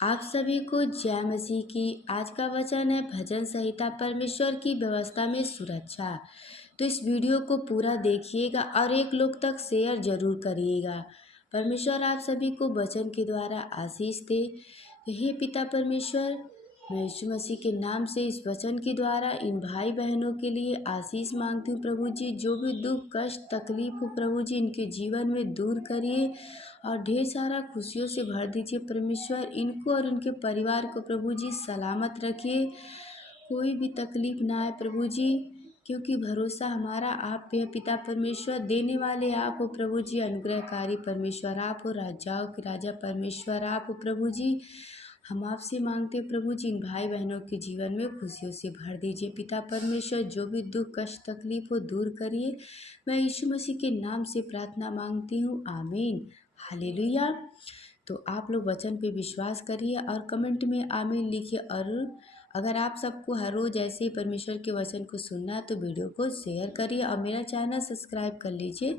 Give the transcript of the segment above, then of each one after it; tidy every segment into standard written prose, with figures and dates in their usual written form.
आप सभी को जय मसीह की। आज का वचन है भजन संहिता परमेश्वर की व्यवस्था में सुरक्षा। तो इस वीडियो को पूरा देखिएगा और एक लोग तक शेयर जरूर करिएगा। परमेश्वर आप सभी को वचन के द्वारा आशीष दे। हे पिता परमेश्वर, मैं यीशु मसीह के नाम से इस वचन के द्वारा इन भाई बहनों के लिए आशीष मांगती हूँ। प्रभु जी, जो भी दुख कष्ट तकलीफ हो प्रभु जी, इनके जीवन में दूर करिए और ढेर सारा खुशियों से भर दीजिए। परमेश्वर इनको और उनके परिवार को प्रभु जी सलामत रखिए, कोई भी तकलीफ ना आए प्रभु जी, क्योंकि भरोसा हमारा आप पे है। पिता परमेश्वर, देने वाले आप हो प्रभु जी, अनुग्रहकारी परमेश्वर आप हो, राजाओं के राजा परमेश्वर आप हो प्रभु जी। हम आपसे मांगते हैं प्रभु जी, इन भाई बहनों के जीवन में खुशियों से भर दीजिए। पिता परमेश्वर, जो भी दुख कष्ट तकलीफ हो दूर करिए। मैं यीशु मसीह के नाम से प्रार्थना मांगती हूँ, आमीन, हालेलुया। तो आप लोग वचन पे विश्वास करिए और कमेंट में आमीन लिखिए। और अगर आप सबको हर रोज़ ऐसे ही परमेश्वर के वचन को सुनना है तो वीडियो को शेयर करिए और मेरा चैनल सब्सक्राइब कर लीजिए,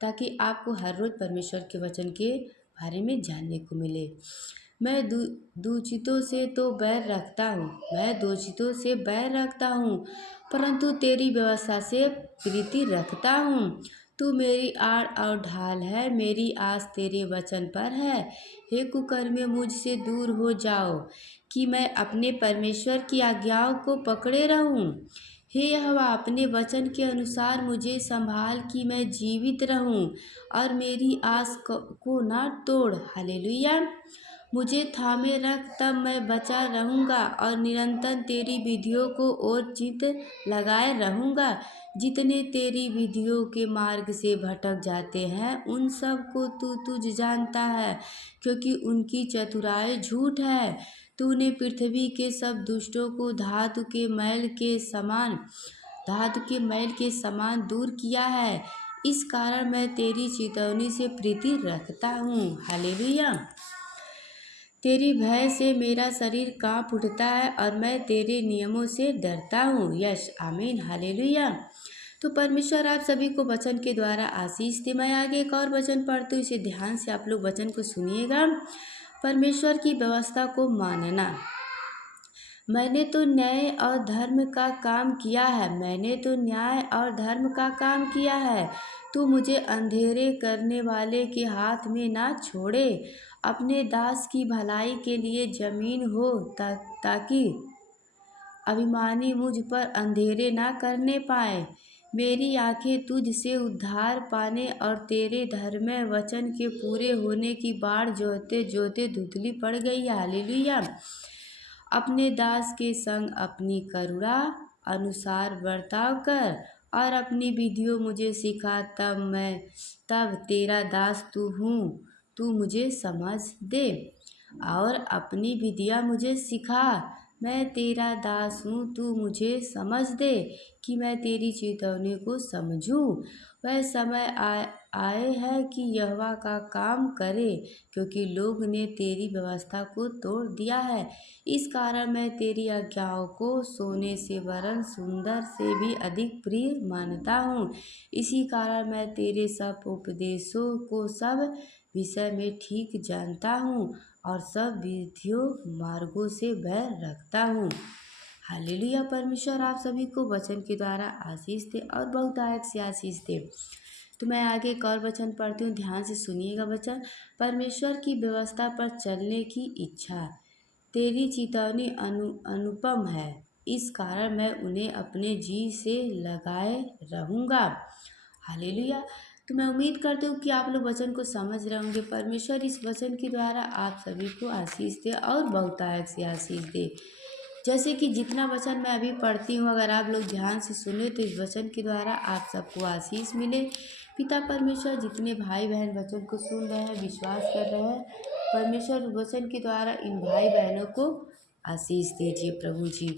ताकि आपको हर रोज़ परमेश्वर के वचन के बारे में जानने को मिले। मैं दूषितों से तो बैर रखता हूँ, मैं दूषितों से बैर रखता हूँ, परंतु तेरी व्यवस्था से प्रीति रखता हूँ। तू मेरी आड़ और ढाल है, मेरी आस तेरे वचन पर है। हे कुकर्मियों, मुझसे दूर हो जाओ, कि मैं अपने परमेश्वर की आज्ञाओं को पकड़े रहूं। हे यहोवा, अपने वचन के अनुसार मुझे संभाल, कि मैं जीवित रहूं और मेरी आस को ना तोड़। हालेलुया। मुझे थामे रख, तब मैं बचा रहूँगा और निरंतर तेरी विधियों को और चित लगाए रहूँगा। जितने तेरी विधियों के मार्ग से भटक जाते हैं उन सब को तू तुझ जानता है, क्योंकि उनकी चतुराई झूठ है। तूने पृथ्वी के सब दुष्टों को धातु के मैल के समान दूर किया है। इस कारण मैं तेरी चेतावनी से प्रीति रखता हूँ। हालेलुया। तेरी भय से मेरा शरीर कांप उठता है और मैं तेरे नियमों से डरता हूँ। यस, आमीन, हालेलुया। तो परमेश्वर आप सभी को वचन के द्वारा आशीष दे। मैं आगे एक और वचन पढ़ती हूँ, इसे ध्यान से आप लोग वचन को सुनिएगा। परमेश्वर की व्यवस्था को मानना। मैंने तो न्याय और धर्म का काम किया है, मैंने तो न्याय और धर्म का काम किया है। तू मुझे अंधेरे करने वाले के हाथ में ना छोड़े। अपने दास की भलाई के लिए जमीन हो, ताकि अभिमानी मुझ पर अंधेरे ना करने पाए। मेरी आंखें तुझ से उद्धार पाने और तेरे धर्म वचन के पूरे होने की बाढ़ जोते जोते धुंधली पड़ गई। हालेलुया। अपने दास के संग अपनी करुणा अनुसार बर्ताव कर और अपनी विधियों मुझे सिखा, तब तेरा दास तू हूँ, तू मुझे समझ दे। और अपनी विधियाँ मुझे सिखा, मैं तेरा दास हूँ, तू मुझे समझ दे, कि मैं तेरी चेतावनी को समझूं। वह समय आए है कि यहोवा का काम करे, क्योंकि लोग ने तेरी व्यवस्था को तोड़ दिया है। इस कारण मैं तेरी आज्ञाओं को सोने से वरन सुंदर से भी अधिक प्रिय मानता हूँ। इसी कारण मैं तेरे सब उपदेशों को सब विषय में ठीक जानता हूँ और सब विधियों मार्गों से बैर रखता हूँ। हालेलुया। परमेश्वर आप सभी को वचन के द्वारा आशीष दे और बहुतायत से आशीष दे। तो मैं आगे एक और वचन पढ़ती हूँ, ध्यान से सुनिएगा वचन। परमेश्वर की व्यवस्था पर चलने की इच्छा। तेरी चेतावनी अनुपम है, इस कारण मैं उन्हें अपने जी से लगाए रहूँगा। हालेलुया। तो मैं उम्मीद करती हूँ कि आप लोग वचन को समझ रहे होंगे। परमेश्वर इस वचन के द्वारा आप सभी को आशीष दे और बहुतायत से आशीष दे। जैसे कि जितना वचन मैं अभी पढ़ती हूँ, अगर आप लोग ध्यान से सुने तो इस वचन के द्वारा आप सबको आशीष मिले। पिता परमेश्वर, जितने भाई बहन वचन को सुन रहे हैं, विश्वास कर रहे हैं, परमेश्वर वचन के द्वारा इन भाई बहनों को आशीष दीजिए प्रभु जी।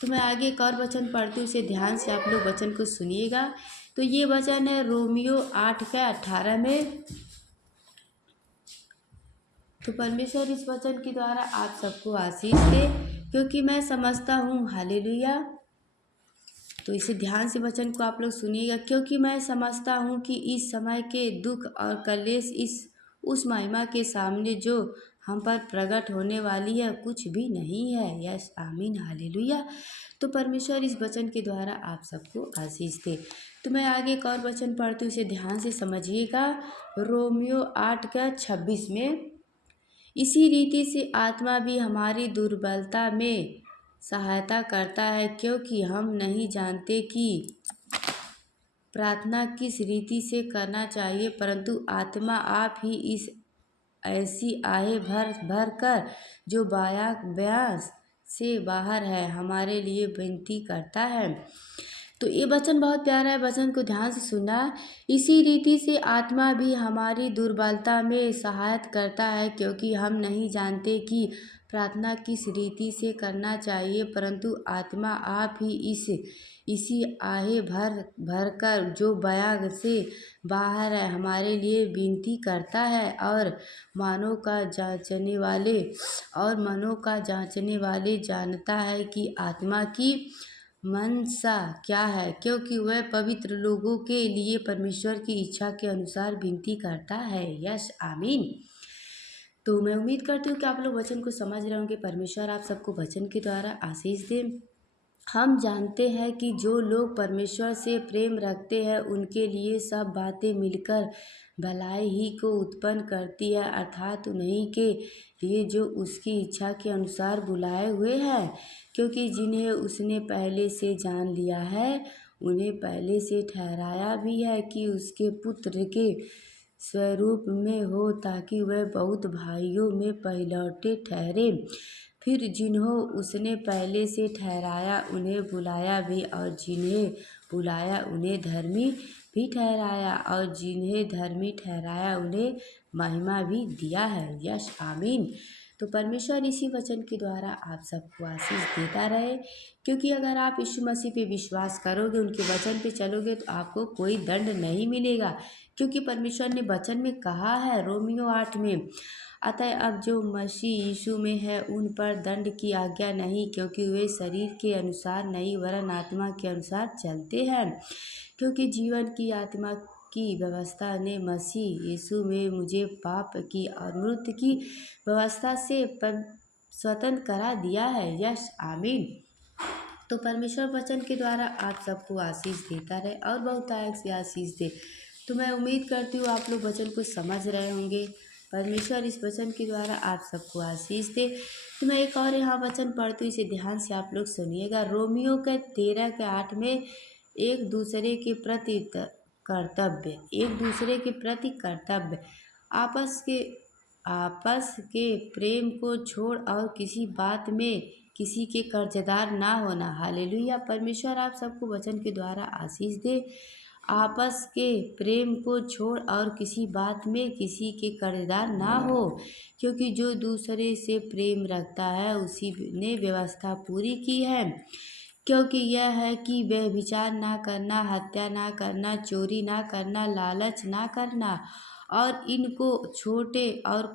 तो मैं आगे एक और वचन पढ़ती हूँ, उसे ध्यान से आप लोग वचन को सुनिएगा। तो ये वचन है रोमियो 8:18 में। तो परमेश्वर इस वचन के द्वारा आप सबको आशीष दे, क्योंकि मैं समझता हूँ। हालेलुया। तो इसे ध्यान से वचन को आप लोग सुनिएगा। क्योंकि मैं समझता हूँ कि इस समय के दुख और कलेश उस महिमा के सामने जो हम पर प्रकट होने वाली है कुछ भी नहीं है। यस आमीन हालेलुया। तो परमेश्वर इस वचन के द्वारा आप सबको आशीष दे। तो मैं आगे एक और वचन पढ़ती हूँ, उसे ध्यान से समझिएगा। रोमियो 8:26 में, इसी रीति से आत्मा भी हमारी दुर्बलता में सहायता करता है, क्योंकि हम नहीं जानते कि प्रार्थना किस रीति से करना चाहिए, परंतु आत्मा आप ही इस ऐसी आहें भर भर कर जो बयास से बाहर है हमारे लिए विनती करता है। तो ये वचन बहुत प्यारा है, वचन को ध्यान से सुनना। इसी रीति से आत्मा भी हमारी दुर्बलता में सहायता करता है, क्योंकि हम नहीं जानते कि प्रार्थना किस रीति से करना चाहिए, परंतु आत्मा आप ही इसी आहें भर भर कर जो बयान से बाहर है हमारे लिए विनती करता है। और मानों का जांचने वाले जानता है कि आत्मा की मनसा क्या है, क्योंकि वह पवित्र लोगों के लिए परमेश्वर की इच्छा के अनुसार विनती करता है। यस आमीन। तो मैं उम्मीद करती हूँ कि आप लोग वचन को समझ रहे होंगे। परमेश्वर आप सबको वचन के द्वारा आशीष दे। हम जानते हैं कि जो लोग परमेश्वर से प्रेम रखते हैं उनके लिए सब बातें मिलकर भलाई ही को उत्पन्न करती है, अर्थात उन्हीं के लिए जो उसकी इच्छा के अनुसार बुलाए हुए हैं। क्योंकि जिन्हें उसने पहले से जान लिया है उन्हें पहले से ठहराया भी है कि उसके पुत्र के स्वरूप में हो, ताकि वह बहुत भाइयों में पहलौठे ठहरे। फिर जिन्हों उसने पहले से ठहराया उन्हें बुलाया भी, और जिन्हें बुलाया उन्हें धर्मी भी ठहराया, और जिन्हें धर्मी ठहराया उन्हें महिमा भी दिया है। यस आमीन। तो परमेश्वर इसी वचन के द्वारा आप सबको आशीष देता रहे, क्योंकि अगर आप यीशु मसीह पे विश्वास करोगे, उनके वचन पे चलोगे, तो आपको कोई दंड नहीं मिलेगा, क्योंकि परमेश्वर ने वचन में कहा है रोमियो 8 में, अतः अब जो मसीह यीशु में है उन पर दंड की आज्ञा नहीं, क्योंकि वे शरीर के अनुसार नहीं वरन आत्मा के अनुसार चलते हैं। क्योंकि जीवन की आत्मा की व्यवस्था ने मसीह यीशु में मुझे पाप की और मृत्यु की व्यवस्था से स्वतंत्र करा दिया है। यस आमीन। तो परमेश्वर वचन के द्वारा आप सबको आशीष देता रहे और बहुतायत से आशीष दे। तो मैं उम्मीद करती हूँ आप लोग वचन को समझ रहे होंगे। परमेश्वर इस वचन के द्वारा आप सबको आशीष दे। तो मैं एक और यहाँ वचन पढ़ती हूँ, इसे ध्यान से आप लोग सुनिएगा। रोमियो के 13:8 में, एक दूसरे के प्रति कर्तव्य आपस के प्रेम को छोड़ और किसी बात में किसी के कर्जदार ना होना। हालेलुया। परमेश्वर आप सबको वचन के द्वारा आशीष दे। आपस के प्रेम को छोड़ और किसी बात में किसी के कर्जदार ना हो, क्योंकि जो दूसरे से प्रेम रखता है उसी ने व्यवस्था पूरी की है। क्योंकि यह है कि व्यभिचार ना करना, हत्या ना करना, चोरी ना करना, लालच ना करना, और इनको छोड़ और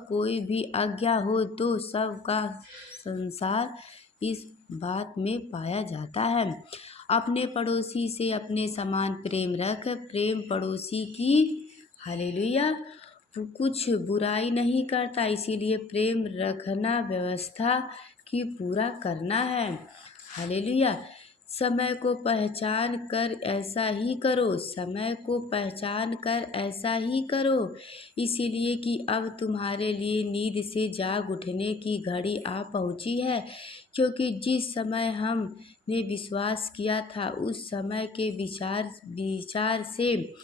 कोई भी आज्ञा हो तो सबका संसार इस बात में पाया जाता है। अपने पड़ोसी से अपने समान प्रेम रख, प्रेम पड़ोसी की हालेलुया कुछ बुराई नहीं करता, इसीलिए प्रेम रखना व्यवस्था की पूरा करना है। हालेलुया। समय को पहचान कर ऐसा ही करो, इसीलिए कि अब तुम्हारे लिए नींद से जाग उठने की घड़ी आ पहुंची है। क्योंकि जिस समय हमने विश्वास किया था उस समय के विचार से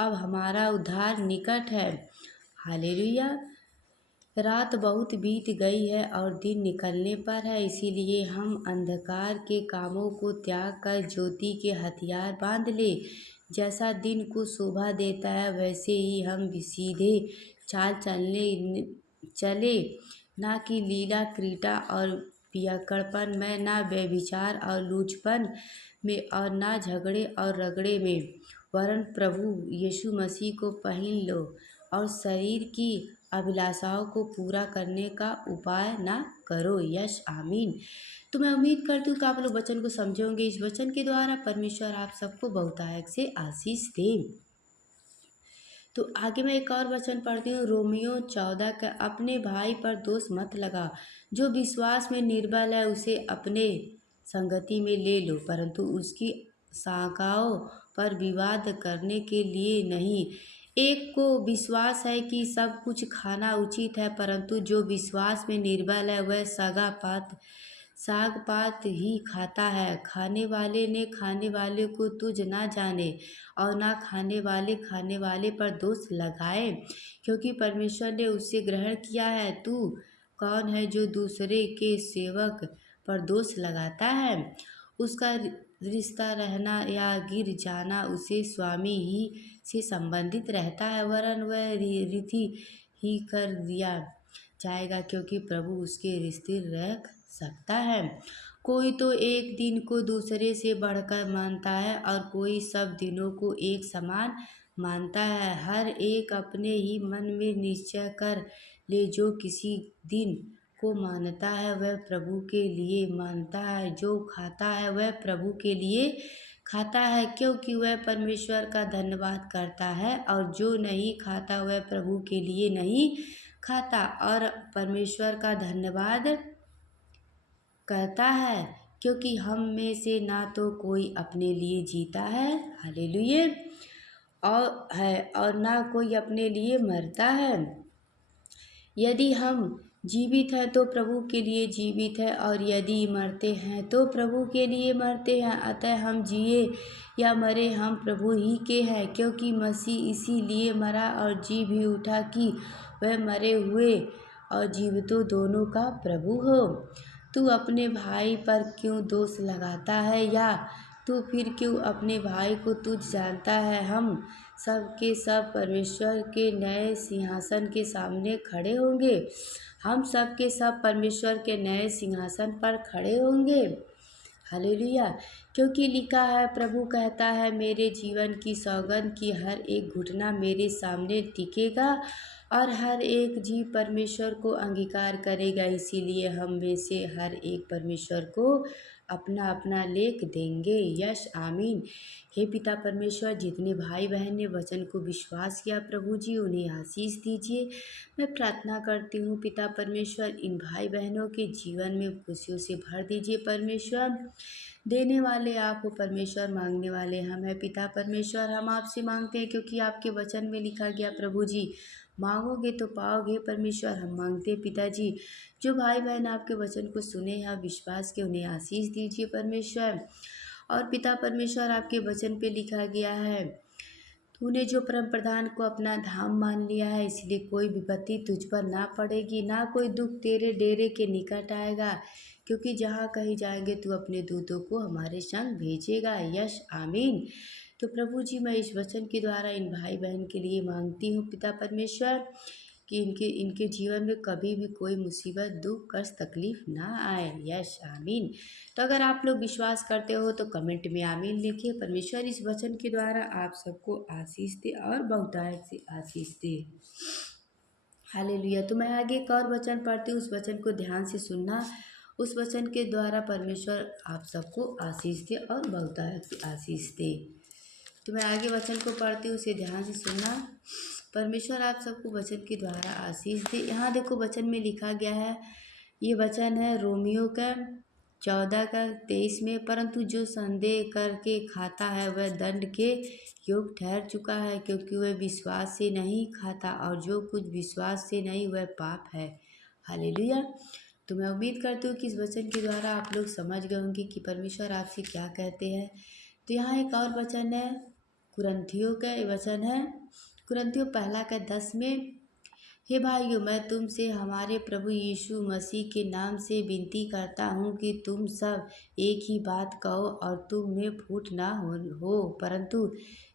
अब हमारा उद्धार निकट है। हालेलुया। रात बहुत बीत गई है और दिन निकलने पर है, इसीलिए हम अंधकार के कामों को त्याग कर ज्योति के हथियार बांध ले। जैसा दिन को शोभा देता है वैसे ही हम सीधे चाल चले, ना कि लीला क्रीड़ा और पियक्कड़पन में, ना व्यभिचार और लूचपन में, और ना झगड़े और रगड़े में, वरन प्रभु यीशु मसीह को पहन लो और शरीर की अभिलाषाओं को पूरा करने का उपाय ना करो। यस आमीन। तो मैं उम्मीद करती हूँ कि आप लोग वचन को समझोगे। इस वचन के द्वारा परमेश्वर आप सबको बहुतायत से आशीष दे। तो आगे मैं एक और वचन पढ़ती हूँ, रोमियो 14 का, अपने भाई पर दोष मत लगा, जो विश्वास में निर्बल है उसे अपने संगति में ले लो, परंतु उसकी शाखाओं पर विवाद करने के लिए नहीं। एक को विश्वास है कि सब कुछ खाना उचित है, परंतु जो विश्वास में निर्बल है वह साग पात ही खाता है। खाने वाले ने खाने वाले को तुझ ना जाने, और ना खाने वाले पर दोष लगाए, क्योंकि परमेश्वर ने उससे ग्रहण किया है। तू कौन है जो दूसरे के सेवक पर दोष लगाता है? उसका रिश्ता रहना या गिर जाना उसे स्वामी ही से संबंधित रहता है, वरन वह रीति ही कर दिया जाएगा, क्योंकि प्रभु उसके रिश्ते रख सकता है। कोई तो एक दिन को दूसरे से बढ़कर मानता है, और कोई सब दिनों को एक समान मानता है। हर एक अपने ही मन में निश्चय कर ले, जो किसी दिन को मानता है वह प्रभु के लिए मानता है, जो खाता है वह प्रभु के लिए खाता है, क्योंकि वह परमेश्वर का धन्यवाद करता है, और जो नहीं खाता वह प्रभु के लिए नहीं खाता और परमेश्वर का धन्यवाद करता है, क्योंकि हम में से ना तो कोई अपने लिए जीता है, हालेलुया, और ना कोई अपने लिए मरता है। यदि हम जीवित हैं तो प्रभु के लिए जीवित है, और यदि मरते हैं तो प्रभु के लिए मरते हैं। अतः हम जिए या मरे हम प्रभु ही के हैं, क्योंकि मसीह इसीलिए मरा और जी भी उठा कि वह मरे हुए और जीवितों दोनों का प्रभु हो। तू अपने भाई पर क्यों दोष लगाता है, या तू फिर क्यों अपने भाई को तुझ जानता है? हम सब के सब परमेश्वर के नए सिंहासन के सामने खड़े होंगे। हम सब के सब परमेश्वर के नए सिंहासन पर खड़े होंगे, हालेलुया। क्योंकि लिखा है, प्रभु कहता है, मेरे जीवन की सौगंध की हर एक घुटना मेरे सामने टिकेगा, और हर एक जीव परमेश्वर को अंगीकार करेगा। इसीलिए हम में से हर एक परमेश्वर को अपना अपना लेख देंगे। यश आमीन। हे पिता परमेश्वर, जितने भाई बहन ने वचन को विश्वास किया प्रभु जी, उन्हें आशीष दीजिए। मैं प्रार्थना करती हूँ पिता परमेश्वर, इन भाई बहनों के जीवन में खुशियों से भर दीजिए परमेश्वर। देने वाले आप हो परमेश्वर, मांगने वाले हम हैं पिता परमेश्वर। हम आपसे मांगते हैं क्योंकि आपके वचन में लिखा गया प्रभु जी, मांगोगे तो पाओगे परमेश्वर। हम मांगते हैं पिताजी, जो भाई बहन आपके वचन को सुने हैं विश्वास के, उन्हें आशीष दीजिए परमेश्वर। और पिता परमेश्वर, आपके वचन पे लिखा गया है, तूने जो परम प्रधान को अपना धाम मान लिया है, इसलिए कोई विपत्ति तुझ पर ना पड़ेगी, ना कोई दुख तेरे डेरे के निकट आएगा, क्योंकि जहाँ कहीं जाएंगे तू अपने दूतों को हमारे संग भेजेगा। यश आमीन। तो प्रभु जी, मैं इस वचन के द्वारा इन भाई बहन के लिए मांगती हूँ पिता परमेश्वर, कि इनके जीवन में कभी भी कोई मुसीबत, दुख, कष्ट, तकलीफ ना आए। यश आमीन। तो अगर आप लोग विश्वास करते हो तो कमेंट में आमीन लिखिए। परमेश्वर इस वचन के द्वारा आप सबको आशीष दे और बहुतायत से आशीष दे, हालेलुया। तो मैं आगे एक और वचन पढ़ती हूँ, उस वचन को ध्यान से सुनना। उस वचन के द्वारा परमेश्वर आप सबको आशीष दे और बहुतायत से आशीष दे। तो मैं आगे वचन को पढ़ती हूँ, उसे ध्यान से सुनना। परमेश्वर आप सबको वचन के द्वारा आशीष दे। यहाँ देखो वचन में लिखा गया है, ये वचन है रोमियो का 14 का 23 में, परंतु जो संदेह करके खाता है वह दंड के योग ठहर चुका है, क्योंकि वह विश्वास से नहीं खाता, और जो कुछ विश्वास से नहीं वह पाप है। हालेलुया। तो मैं उम्मीद करती हूँ कि इस वचन के द्वारा आप लोग समझ गए होंगे कि परमेश्वर आपसे क्या कहते हैं। तो यहाँ एक और वचन है, कुरिन्थियों का वचन है, कुरिन्थियों 1 का 10 में, हे भाइयों, मैं तुमसे हमारे प्रभु यीशु मसीह के नाम से विनती करता हूँ कि तुम सब एक ही बात कहो और तुम में फूट ना हो, परंतु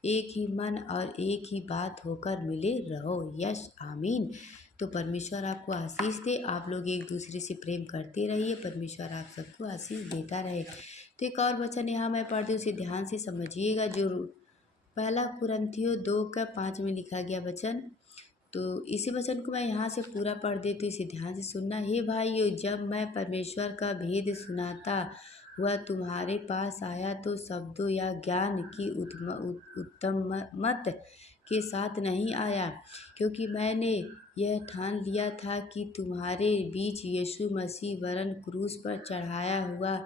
एक ही मन और एक ही बात होकर मिले रहो। यश आमीन। तो परमेश्वर आपको आशीष दे। आप लोग एक दूसरे से प्रेम करते रहिए, परमेश्वर आप सबको आशीष देता रहे। तो एक और वचन यहाँ मैं पढ़ती हूँ, उसे ध्यान से समझिएगा। जो 1 कुरिन्थियों 2 का 5 में लिखा गया वचन, तो इसी वचन को मैं यहाँ से पूरा पढ़ देती हूँ, इसे ध्यान से सुनना। हे भाइयों, जब मैं परमेश्वर का भेद सुनाता हुआ तुम्हारे पास आया तो शब्दों या ज्ञान की उत्तम मत के साथ नहीं आया, क्योंकि मैंने यह ठान लिया था कि तुम्हारे बीच यीशु मसीह वरन क्रूस पर चढ़ाया हुआ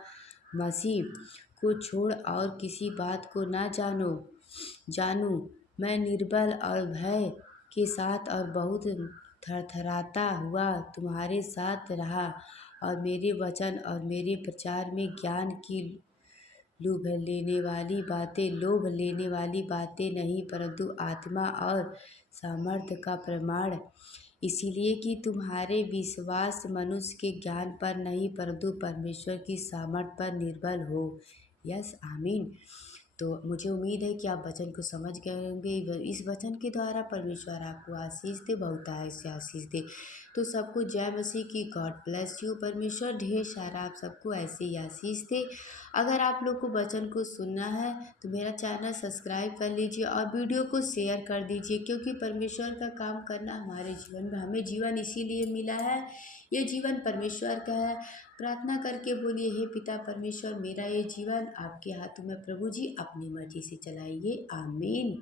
मसीह को छोड़ और किसी बात को ना जानूं। मैं निर्बल और भय के साथ और बहुत थरथराता हुआ तुम्हारे साथ रहा, और मेरे वचन और मेरे प्रचार में ज्ञान की लोभ लेने वाली बातें नहीं, परंतु आत्मा और सामर्थ्य का प्रमाण, इसीलिए कि तुम्हारे विश्वास मनुष्य के ज्ञान पर नहीं परंतु परमेश्वर की सामर्थ पर निर्भर हो। यस, आमीन। तो मुझे उम्मीद है कि आप वचन को समझ गए होंगे। इस वचन के द्वारा परमेश्वर आपको आशीष दे, बहुतायत से आशीष दे। तो सबको जय मसीह की। God bless you. परमेश्वर ढेर सारा आप सबको ऐसे ही आशीष दे। अगर आप लोग को वचन को सुनना है तो मेरा चैनल सब्सक्राइब कर लीजिए और वीडियो को शेयर कर दीजिए, क्योंकि परमेश्वर का काम करना हमारे जीवन में, हमें जीवन इसीलिए मिला है, ये जीवन परमेश्वर का है। प्रार्थना करके बोलिए, हे पिता परमेश्वर, मेरा ये जीवन आपके हाथों में प्रभु जी, अपनी मर्जी से चलाइए। आमीन।